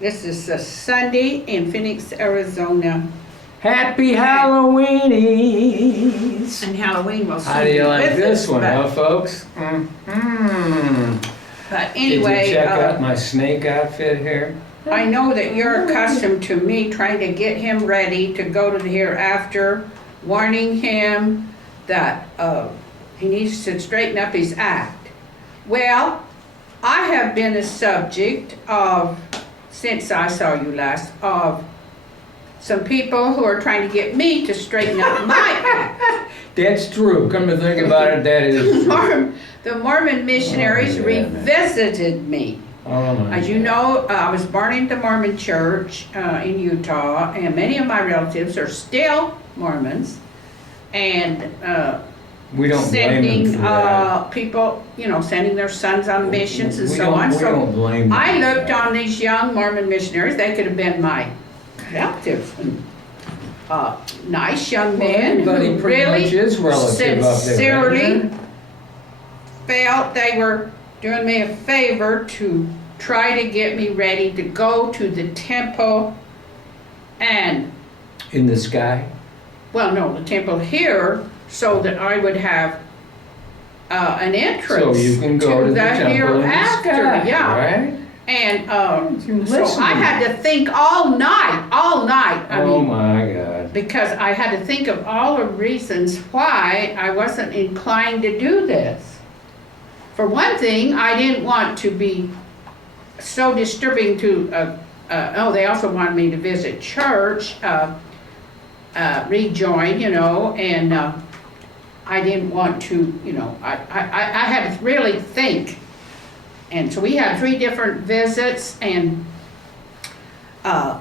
This is a Sunday in Phoenix, Arizona. Happy Halloweenies! And Halloween will soon How do you be like with this us, one, but- huh, folks? Mm-hmm. But anyway, Did you check out my snake outfit here? I know that you're accustomed to me trying to get him ready to go to the hereafter, warning him that he needs to straighten up his act. Well, I have been the subject of, since I saw you last, of some people who are trying to get me to straighten up my act. That's true. Come to think about it, that is true. The Mormon Missionaries Oh, yeah, revisited me. Oh, my As you God. know, I was born in the Mormon church in Utah, and many of my relatives are still Mormons, and We don't blame sending them for that. people, sending their sons on missions and We so don't- on. We So don't blame them I for looked that. on these young Mormon missionaries. They could have been my relatives. Nice young Well, men everybody who pretty really much is relative up there, sincerely isn't felt they were doing me a favor to try to get me ready to go to the temple and, In the sky? well, no, the temple here, so that I would have an entrance So you can go to the temple in the hereafter. sky, Yeah. right? And You so listen. I had to think all night. I Oh, mean, my God. because I had to think of all the reasons why I wasn't inclined to do this. For one thing, I didn't want to be so disturbing to, they also wanted me to visit church, rejoin, and I didn't want to, I had to really think. And so we had 3 different visits, and, but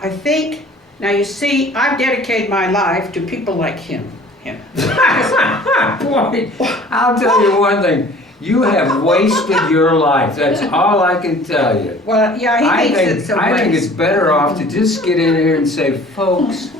I think, now you see, I've dedicated my life to people like him. Boy, I'll tell you one thing. You have wasted your life. That's all I can tell you. Well, yeah, he thinks it's a I think waste. it's better off to just get in here and say, folks,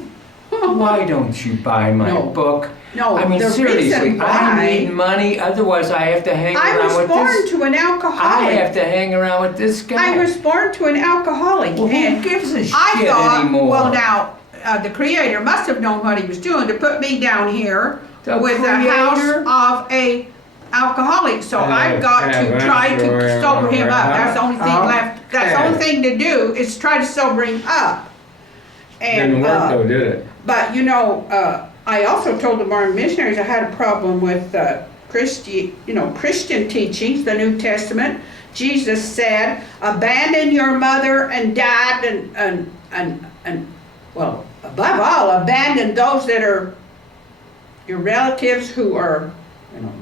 why don't you buy my No. book? No, I mean, the seriously, reason I why need money, otherwise I have to hang I around was with born this. to an I alcoholic. have to hang around with this guy. I was born to an alcoholic, Well, who and gives a I shit thought, anymore? well, now the Creator must have known what He was doing to put me down here The with the house Creator? of a alcoholic. So I've got to try to sober him up. That's the only thing left. That's the only thing to do is try to sober him up. Didn't work though, did it? But I also told the Mormon missionaries I had a problem with Christian teachings, the New Testament. Jesus said, "Abandon your mother and dad, and well, above all, abandon those that are your relatives who are,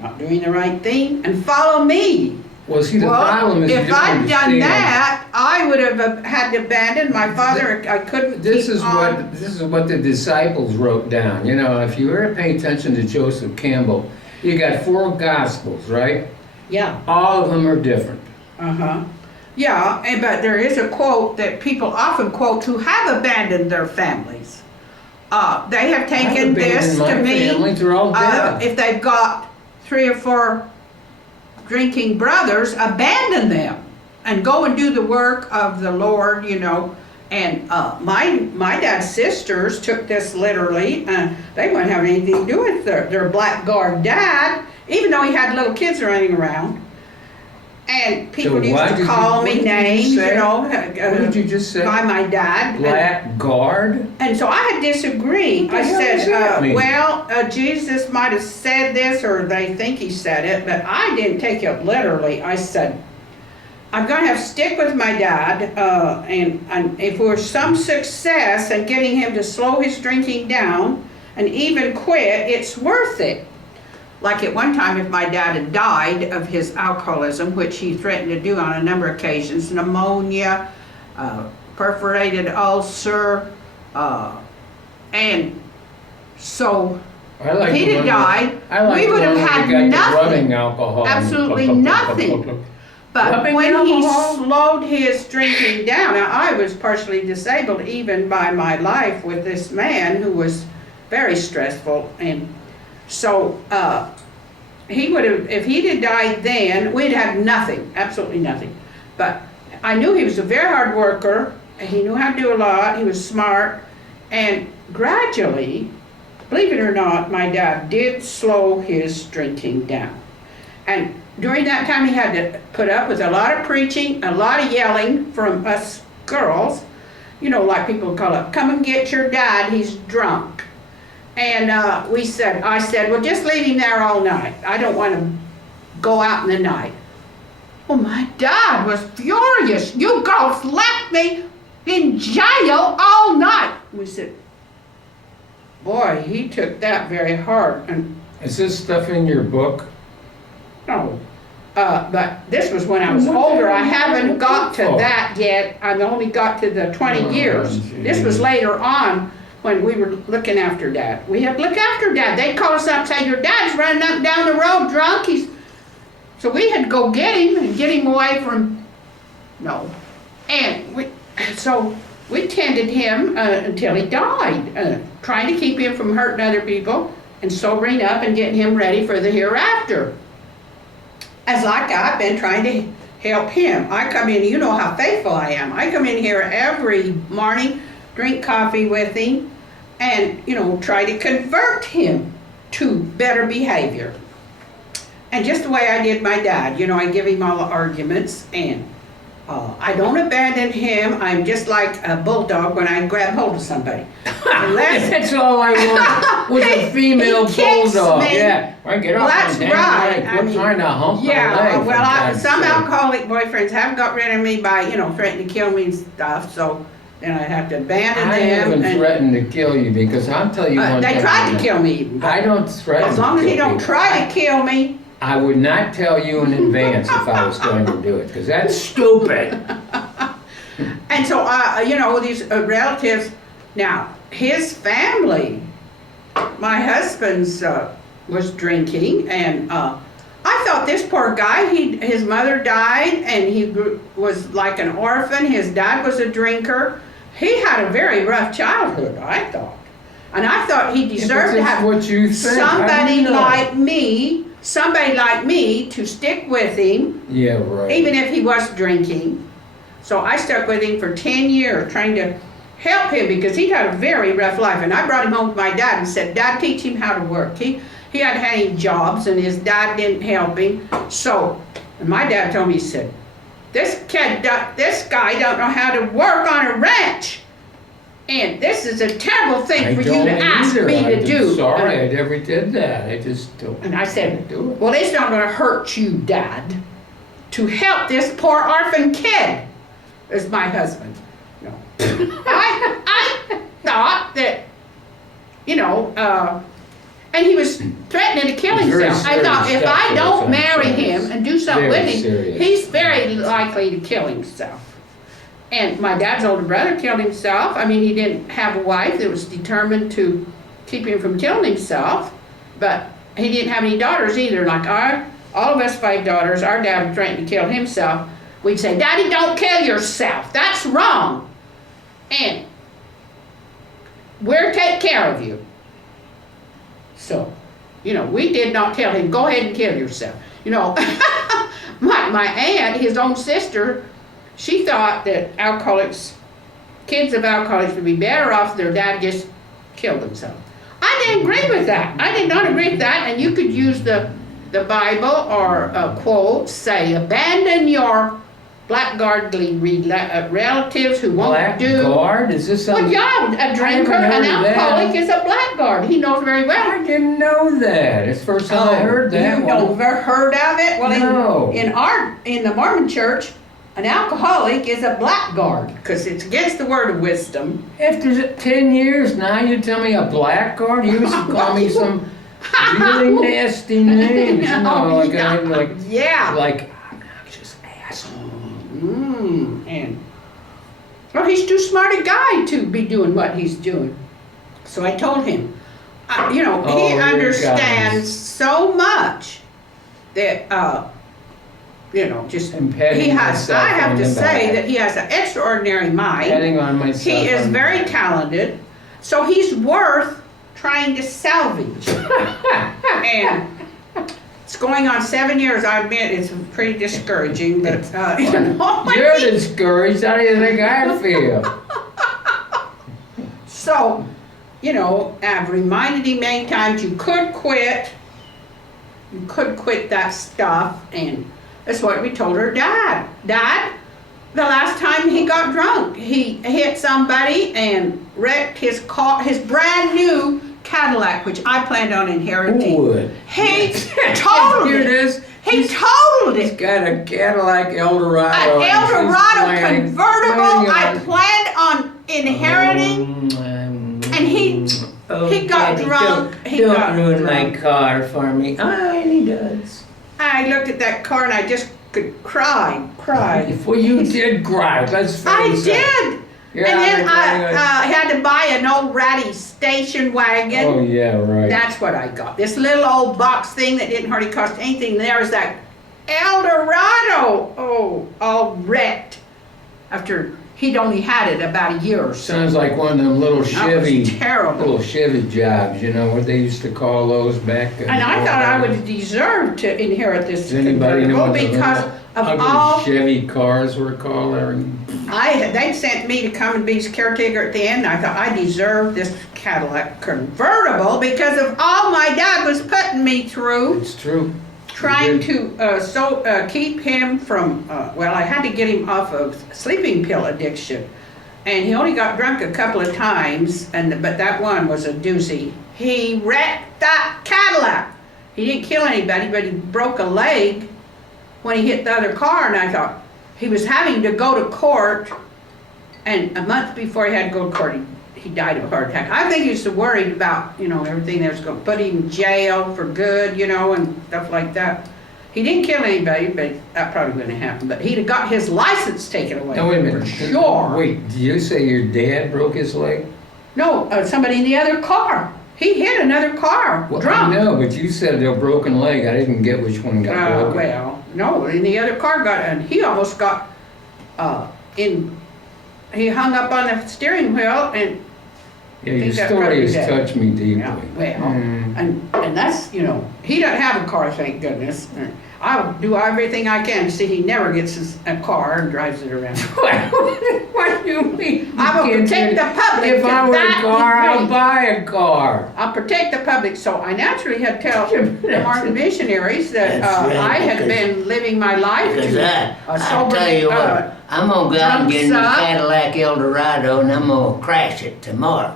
not doing the right thing, and follow me." Well, see, the Well, problem is you if don't I'd done understand. that, I would have had to abandon my father. I couldn't This keep is on. this is what the disciples wrote down. If you ever pay attention to Joseph Campbell, you got 4 gospels, right? Yeah. All of them are different. Yeah, but there is a quote that people often quote who have abandoned their families. They have taken I've this abandoned to my family, mean, they're all dead. if they've got 3 or 4 drinking brothers, abandon them and go and do the work of the Lord, And my dad's sisters took this literally. They wouldn't have anything to do with their blackguard dad, even though he had little kids running around. And people So used what to did call you- me what did you names, say? What did you by just say? my dad. Blackguard? And so I had disagreed. What the I hell does that said, mean? Jesus might have said this, or they think he said it, but I didn't take it literally. I said, I'm going to have to stick with my dad, and if there's some success in getting him to slow his drinking down and even quit, it's worth it. Like at one time, if my dad had died of his alcoholism, which he threatened to do on a number of occasions, pneumonia, perforated ulcer, and so if he'd have died, we would have had nothing, absolutely nothing. But Rubbing when he alcohol? slowed his drinking down, now I was partially disabled even by my life with this man who was very stressful, and so he would have, if he'd have died then, we'd have nothing, absolutely nothing. But I knew he was a very hard worker, and he knew how to do a lot, he was smart, and gradually, believe it or not, my dad did slow his drinking down. And during that time, he had to put up with a lot of preaching, a lot of yelling from us girls. You know, like people call it, come and get your dad, he's drunk. And I said, well, just leave him there all night. I don't want to go out in the night. Well, my dad was furious. You girls left me in jail all night. We said, boy, he took that very hard. And Is this stuff in your book? no, but this was when I was older. I haven't got to that yet. I've only got to the 20 years. This was later on when we were looking after Dad. We had to look after Dad. They'd call us up and say, your dad's running up and down the road drunk. So we had to go get him and get him away from, And we tended him until he died, trying to keep him from hurting other people and sobering up and getting him ready for the hereafter. As like I've been trying to help him. I come in, you know how faithful I am. I come in here every morning, drink coffee with him, and, try to convert him to better behavior. And just the way I did my dad, I give him all the arguments, and I don't abandon him. I'm just like a bulldog when I grab hold of somebody. That's all I want was a female bulldog. Me. Yeah, right, get off that's my right. Quit trying to hump my leg. Well, some alcoholic boyfriends haven't got rid of me by, threatening to kill me and stuff, so then I have to abandon them. I haven't threatened to kill you because I'll tell you one thing. They tried to kill me. I don't threaten as long as you don't try to kill me. I would not tell you in advance if I was going to do it, because that's stupid. And so, these relatives, now, his family, my husband's was drinking, and I thought this poor guy, his mother died, and he was like an orphan. His dad was a drinker. He had a very rough childhood, I thought. And I thought he deserved to have somebody like me to stick with him. Yeah, right. Even if he was drinking. So I stuck with him for 10 years trying to help him because he had a very rough life. And I brought him home to my dad and said, Dad, teach him how to work. He hadn't had any jobs and his dad didn't help him. And my dad told me, he said, this guy don't know how to work on a ranch. And this is a terrible thing for you to ask me to do. I'm sorry I never did that. I just don't. And I said, do it. Well, it's not going to hurt you, Dad, to help this poor orphan kid. Is my husband. No. I thought that, and he was threatening to kill himself. I thought if I don't marry him and do something with him, he's very likely to kill himself. And my dad's older brother killed himself. I mean, he didn't have a wife that was determined to keep him from killing himself, but he didn't have any daughters either. Like all of us 5 daughters, our dad threatened to kill himself. We'd say, Daddy, don't kill yourself. That's wrong. And we'll take care of you. So, we did not tell him, go ahead and kill yourself. My aunt, his own sister, she thought that kids of alcoholics would be better off if their dad just killed himself. I didn't agree with that. I did not agree with that. And you could use the Bible or a quote, say, abandon your blackguardly relatives who won't do. Blackguard? Is this something? Well, yeah, a drinker, an alcoholic is a blackguard. He knows very well. I didn't know that. It's the first time I heard that. You've never heard of it? Well, no. In the Mormon church, an alcoholic is a blackguard because it's against the word of wisdom. After 10 years now, you tell me a blackguard? You used to call me some really nasty names. Like obnoxious asshole. He's too smart a guy to be doing what he's doing. So I told him, he understands so much that, I have to say that he has an extraordinary mind. He is very talented, so he's worth trying to salvage. And It's going on 7 years. I admit it's pretty discouraging, but you know, You're discouraged. How do you think I feel? so, you know, I've reminded him many times you could quit. You could quit that stuff, and that's what we told her dad. Dad, the last time he got drunk, he hit somebody and wrecked his car, his brand new Cadillac, which I planned on inheriting. Who would? He totaled Hear it. this? He totaled He's it. got a Cadillac Eldorado. An Eldorado convertible I planned on inheriting, and he got Daddy, drunk. Don't ruin my car for me. Oh, and he does. I looked at that car and I just could cry. Well, you did cry. Let's face I it. did. You're And then not I had to buy an old ratty station wagon. Oh, yeah, right. That's what I got. This little old box thing that didn't hardly cost anything. There's that Eldorado. Oh, all wrecked. After he'd only had it about a year or so. Sounds like one of them little Chevy, was terrible. little Chevy jobs, you know, what they used to call those back. And I thought I would deserve to inherit this Does anybody know what the because little of ugly all Chevy cars were called? they sent me to come and be his caretaker at the end. I thought I deserved this Cadillac convertible because of all my dad was putting me through, It's true. trying to keep him from. Well, I had to get him off of sleeping pill addiction, and he only got drunk a couple of times, but that one was a doozy. He wrecked that Cadillac. He didn't kill anybody, but he broke a leg when he hit the other car, and I thought he was having to go to court, and a month before he had to go to court, he died of a heart attack. I think he was so worried about, you know, everything that was going to put him in jail for good, you know, and stuff like that. He didn't kill anybody, but that probably wouldn't have happened. But he'd have got his license taken away. Now, wait a minute. For sure. Wait, did you say your dad broke his leg? No, somebody in the other car. He hit another car, Well, drunk. I know, but you said a broken leg. I didn't get which one got broken. Well, no, and the other car got, and he almost got he hung up on the steering wheel, and Yeah, your think that story probably has did. touched me deeply. yeah, well, Mm. and that's, you know, he doesn't have a car, thank goodness. I'll do everything I can to see he never gets a car and drives it around. What do you mean? I will protect the public. If I to were a that car, I'll degree. buy a car. I'll protect the public, so I naturally had to tell the Mormon Missionaries that That's right, I had because- been living my life Because to I sober, tell you what, I'm gonna go out and get in the drunk suck. Cadillac Eldorado and I'm gonna crash it tomorrow.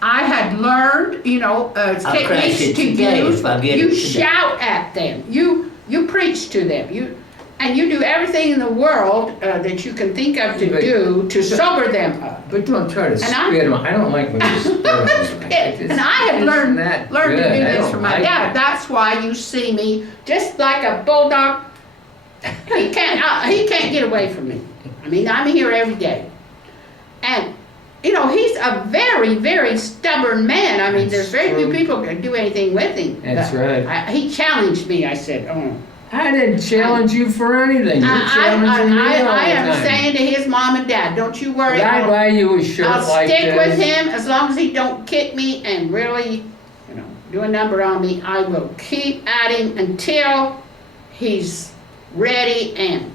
I had learned, you know, I'll techniques crash it to today use. if I get You it today. shout at them. You preach to them. And you do everything in the world that you can think of to But- do to sober them up. But don't try to And I- spit on. I don't like when you spit on me. And I had It's learned not to good. do I this don't for my like dad. it. That's why you see me just like a bulldog. He can't get away from me. I mean, I'm here every day. And you know, he's a very, very stubborn man. I mean, there's very few true. people who can do anything with him. That's But right. He challenged me. I said, oh. I didn't challenge you for anything. You're challenging me all the I am time. saying to his mom and dad, don't you worry. Would I buy you a shirt I'll like stick with this? him as long as he don't kick me and really, you know, do a number on me. I will keep at him until he's ready, and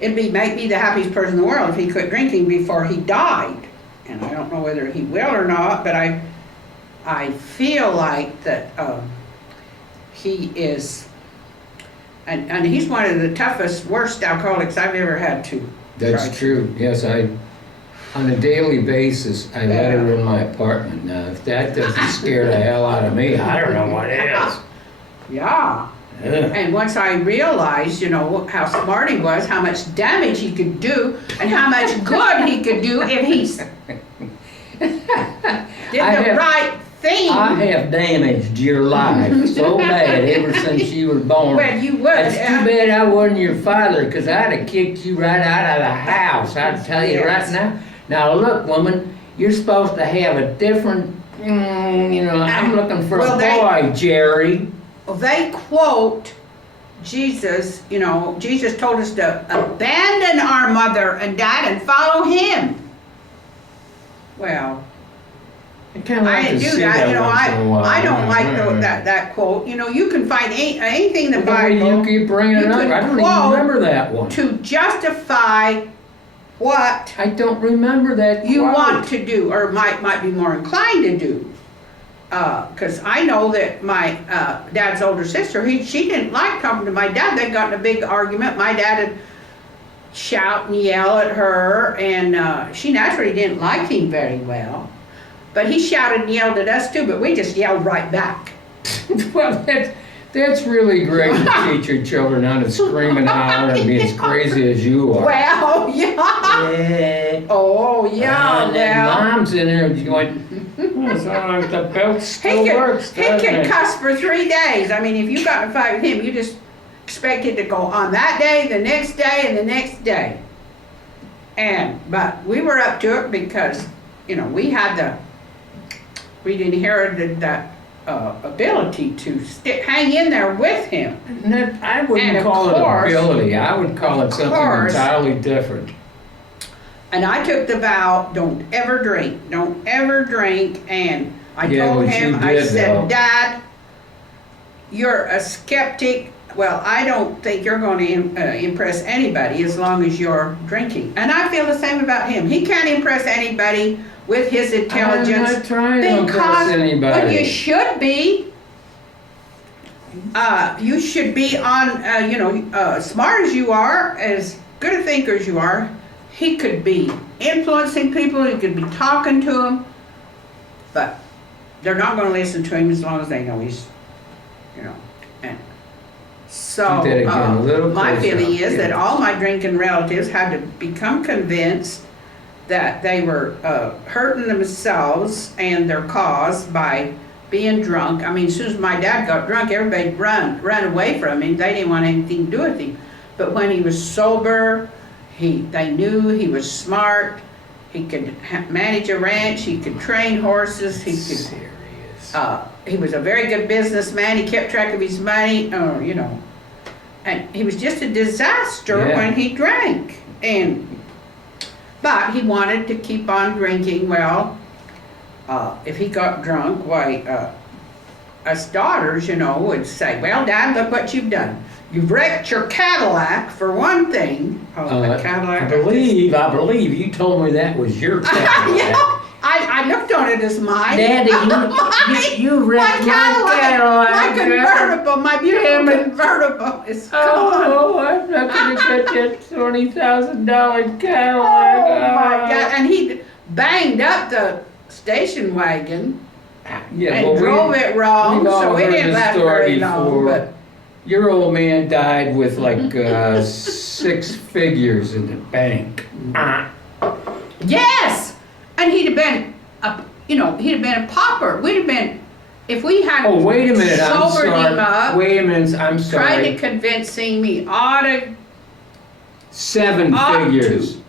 it'd make me the happiest person in the world if he quit drinking before he died. And I don't know whether he will or not, but I feel like that he is, and he's one of the toughest, worst alcoholics I've ever had to. try That's to- true. Yes, on a daily basis, I let her in my apartment. Now, if that doesn't scare the hell out of me, I don't know what is. Yeah. Ugh. And once I realized, you know, how smart he was, how much damage he could do, and how much good he could do if he did the right thing. I have damaged your life so bad ever since you were born. Well, you would. That's too bad I wasn't your father, because I'd have kicked you right out of the house. I'd tell you right Yes. now. Now, look, woman, you're supposed to have a different, I'm looking for Well, a they- boy, Jerry. Well, they quote Jesus, you know, Jesus told us to abandon our mother and dad and follow him. Well, I kind of I like to didn't do see that, that you know, once in a while. I don't like Mm. that quote, you know, you can find anything in the The way you Bible keep bringing you it up, could I don't even quote remember that one. to justify what I don't remember that you quote. want to do, or might be more inclined to do. Because I know that my dad's older sister, she didn't like talking to my dad. They got in a big argument. My dad would shout and yell at her, and she naturally didn't like him very well. But he shouted and yelled at us too, but we just yelled right back. Well, that's really great to teach your children how to scream and holler and be as crazy as you are. Well, yeah. Yeah. Oh, yeah, And then well. mom's in there going, the belt still works, He doesn't could it? cuss for 3 days. I mean, if you got in a fight with him, you just expected to go on that day, the next day, and the next day. But we were up to it because, you know, we'd inherited that ability to hang in there with him. I And wouldn't of call course- it ability, I would call it something course- entirely different. And I took the vow, don't ever drink, and I Yeah, told but him, you I did, said, though. Dad, you're a skeptic. Well, I don't think you're going to impress anybody as long as you're drinking. And I feel the same about him. He can't impress anybody with his intelligence. I'm not trying to impress anybody. Well, you should be. You should be on, smart as you are, as good a thinker as you are. He could be influencing people, he could be talking to them, but they're not going to listen to him as long as they know he's, and so Do that again, a little my closer. feeling is that Yeah. all my drinking relatives had to become convinced that they were hurting themselves and their cause by being drunk. I mean, as soon as my dad got drunk, everybody run away from him. They didn't want anything to do with him. But when he was sober, they knew he was smart. He could manage a ranch. He could train horses. Serious. He was a very good businessman. He kept track of his money. And he was just a disaster Yeah. when he drank. But he wanted to keep on drinking. Well, if he got drunk, us daughters, would say, "Well, Dad, look what you've done. You've wrecked your Cadillac for one thing." The Cadillac. I believe you told me that was your Cadillac. Yeah, I looked on it as mine. Daddy, you wrecked my Cadillac. My convertible, my beautiful Damn it. convertible is gone. Oh, I'm not gonna get that $20,000 Oh Cadillac. my God! And he banged up the station wagon Yeah, and well, drove it wrong, we've all so it heard didn't this last story very long. before. But Your old man died with like 6 figures in the bank. yes, and he'd have been a pauper. We'd have been if we had Oh, wait a minute, I'm sobered him sorry. up, Wait a minute, I'm tried to sorry. convincing me ought to 7 ought figures. to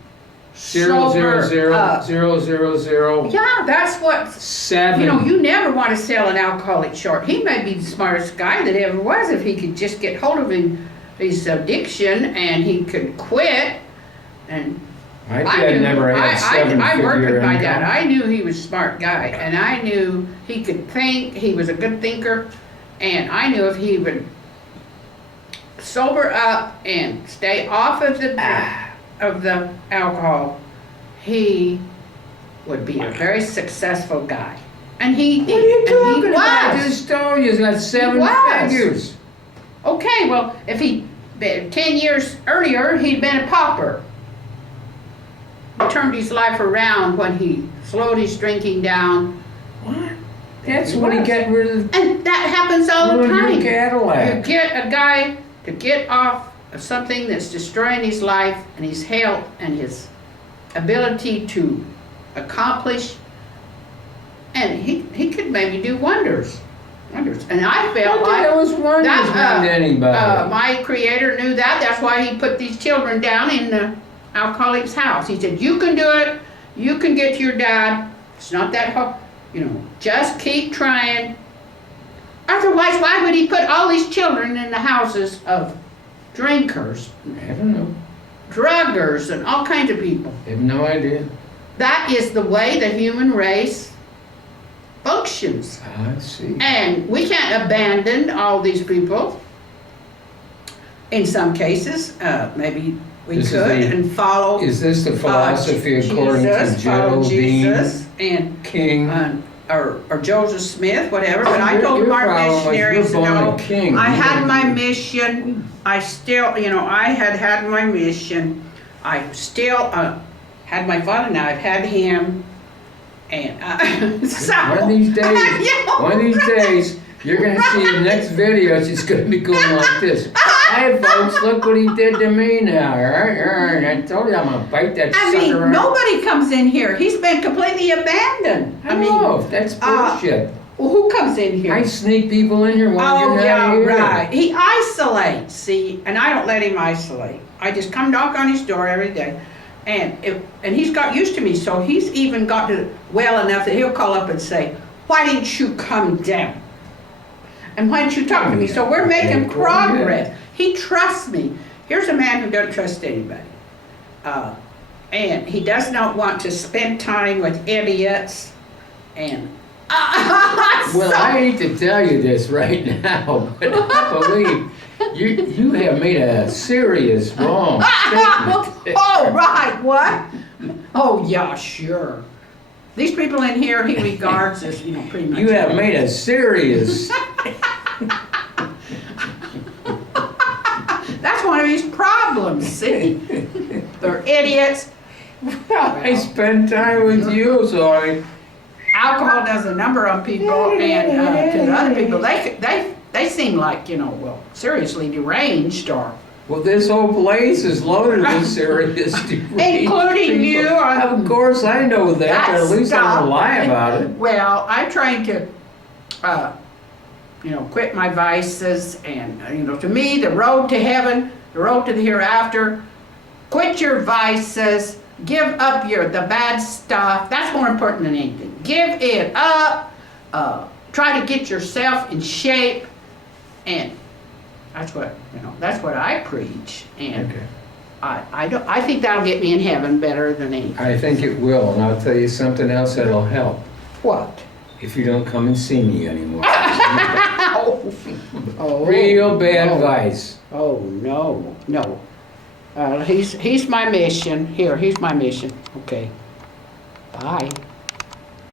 0, 0, sober 0, up. 0, 0, 0. Yeah, that's what. 7. You never want to sell an alcoholic short. He may be the smartest guy that ever was if he could just get hold of his addiction and he could quit. And My dad never had 7 I worked figure with my income. dad. I knew he was a smart guy, and I knew he could think. He was a good thinker, and I knew if he would sober up and stay off of the alcohol, he would be a very successful guy. And he did. What are you and talking he about? was. This story has got 7 was. figures. Okay, well, if he'd been 10 years earlier, he'd been a pauper. He turned his life around when he slowed his drinking down. What? That's He when he was. got rid of And that happens all the your time. You Cadillac. get a guy to get off of something that's destroying his life and his health and his ability to accomplish, and he could maybe do wonders. And I felt What the like hell was wonders that, mean to anybody? my creator knew that. That's why he put these children down in the alcoholic's house. He said, "You can do it. You can get to your dad. It's not that hard. Just keep trying." Otherwise, why would he put all these children in the houses of drinkers, I don't know. druggers, and all kinds of people? I have no idea. That is the way the human race functions. I see. And we can't abandon all these people. In some cases, maybe we This is could the- and follow. Is this the philosophy according to Jesus, follow Geraldine Jesus and King? or Joseph Smith, whatever. But I Your- told your Mormon problem was Missionaries, you're born a no, king. I You had don't- my mission. I still, I had my mission. I still had my father. Now I've had him, and so One of these days, you know, one of these days, you're gonna see the next video. She's gonna be going like this. Hey, folks, look what he did to me now. I told you I'm gonna bite that I sucker. mean, out. nobody comes in here. He's been completely abandoned. I mean, Oh, that's bullshit. well, who comes in here? I sneak people in here while Oh, you're not yeah, here. right. He isolates, see, and I don't let him isolate. I just come knock on his door every day. And he's got used to me, so he's even got to well enough that he'll call up and say, "Why didn't you come down? And why didn't you talk to me?" So we're making progress. He trusts me. Here's a man who doesn't trust anybody. And he does not want to spend time with idiots. And Well, so- I hate to tell you this right now, but I believe you have made a serious wrong statement there. Oh, right, what? Oh, yeah, sure. These people in here, he regards as, pretty much. You have made a serious. That's one of his problems, see? They're idiots. I spend time with you, so I. Alcohol does a number on people, and to the other people, they seem like, seriously deranged or. Well, this whole place is loaded with serious deranged Including you. people. Of course, I know that, but at least I Stop. don't lie about it. Well, I'm trying to, quit my vices, and, to me, the road to heaven, the road to the hereafter, quit your vices, give up the bad stuff. That's more important than anything. Give it up, try to get yourself in shape, and that's what I preach, and Okay. I think that'll get me in heaven better than anything. I think it will, and I'll tell you something else that'll help. What? If you don't come and see me anymore. Oh, Real bad no. advice. Oh, no. He's my mission. Here's my mission. Okay. Bye.